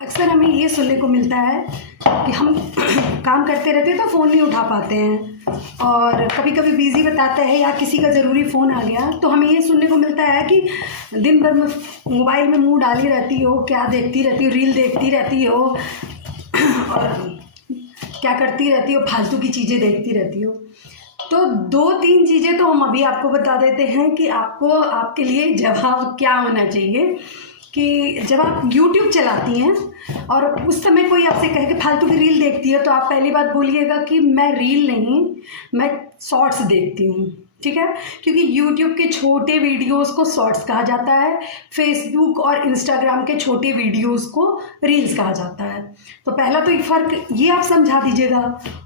अक्सर हमें ये सुनने को मिलता है कि हम काम करते रहते हैं तो फ़ोन नहीं उठा पाते हैं, और कभी कभी बिज़ी बताता है या किसी का ज़रूरी फ़ोन आ गया तो हमें ये सुनने को मिलता है कि दिन भर में मोबाइल में मुंह डाली रहती हो, क्या देखती रहती हो, रील देखती रहती हो और क्या करती रहती हो, फालतू की चीज़ें देखती रहती हो। तो 2-3 चीज़ें तो हम अभी आपको बता देते हैं कि आपको आपके लिए जवाब क्या होना चाहिए। कि जब आप यूट्यूब चलाती हैं और उस समय कोई आपसे कहे कि फालतू की रील देखती है, तो आप पहली बात बोलिएगा कि मैं रील नहीं, मैं शॉर्ट्स देखती हूँ, ठीक है। क्योंकि यूट्यूब के छोटे वीडियोस को शॉर्ट्स कहा जाता है, फेसबुक और इंस्टाग्राम के छोटे वीडियोस को रील्स कहा जाता है। तो पहला तो एक फ़र्क ये आप समझा दीजिएगा,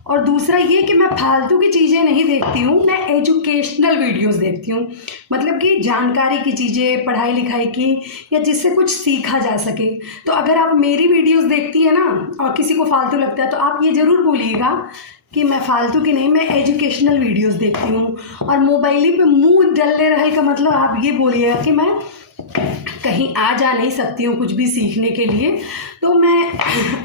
और दूसरा ये कि मैं फालतू की चीज़ें नहीं देखती हूँ, मैं एजुकेशनल वीडियोस देखती हूँ। मतलब कि जानकारी की चीज़ें, पढ़ाई लिखाई की, या जिससे कुछ सीखा जा सके। तो अगर आप मेरी वीडियोस देखती हैं ना और किसी को फालतू लगता है तो आप ये ज़रूर बोलिएगा कि मैं फालतू की नहीं, मैं एजुकेशनल वीडियोस देखती हूँ। और मोबाइल पे मुंह डलने रहे का मतलब आप ये बोलिएगा कि मैं कहीं आ जा नहीं सकती हूँ कुछ भी सीखने के लिए। तो मैं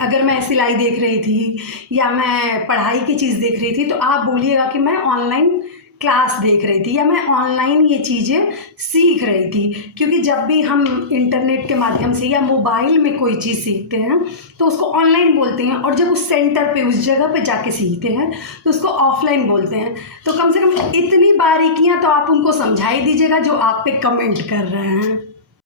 अगर मैं सिलाई देख रही थी या मैं पढ़ाई की चीज़ देख रही थी तो आप बोलिएगा कि मैं ऑनलाइन क्लास देख रही थी या मैं ऑनलाइन ये चीज़ें सीख रही थी। क्योंकि जब भी हम इंटरनेट के माध्यम से या मोबाइल में कोई चीज़ सीखते हैं तो उसको ऑनलाइन बोलते हैं, और जब उस सेंटर पे, उस जगह पे जाके सीखते हैं तो उसको ऑफलाइन बोलते हैं। तो कम से कम इतनी बारीकियां तो आप उनको समझा ही दीजिएगा जो आप पे कमेंट कर रहे हैं।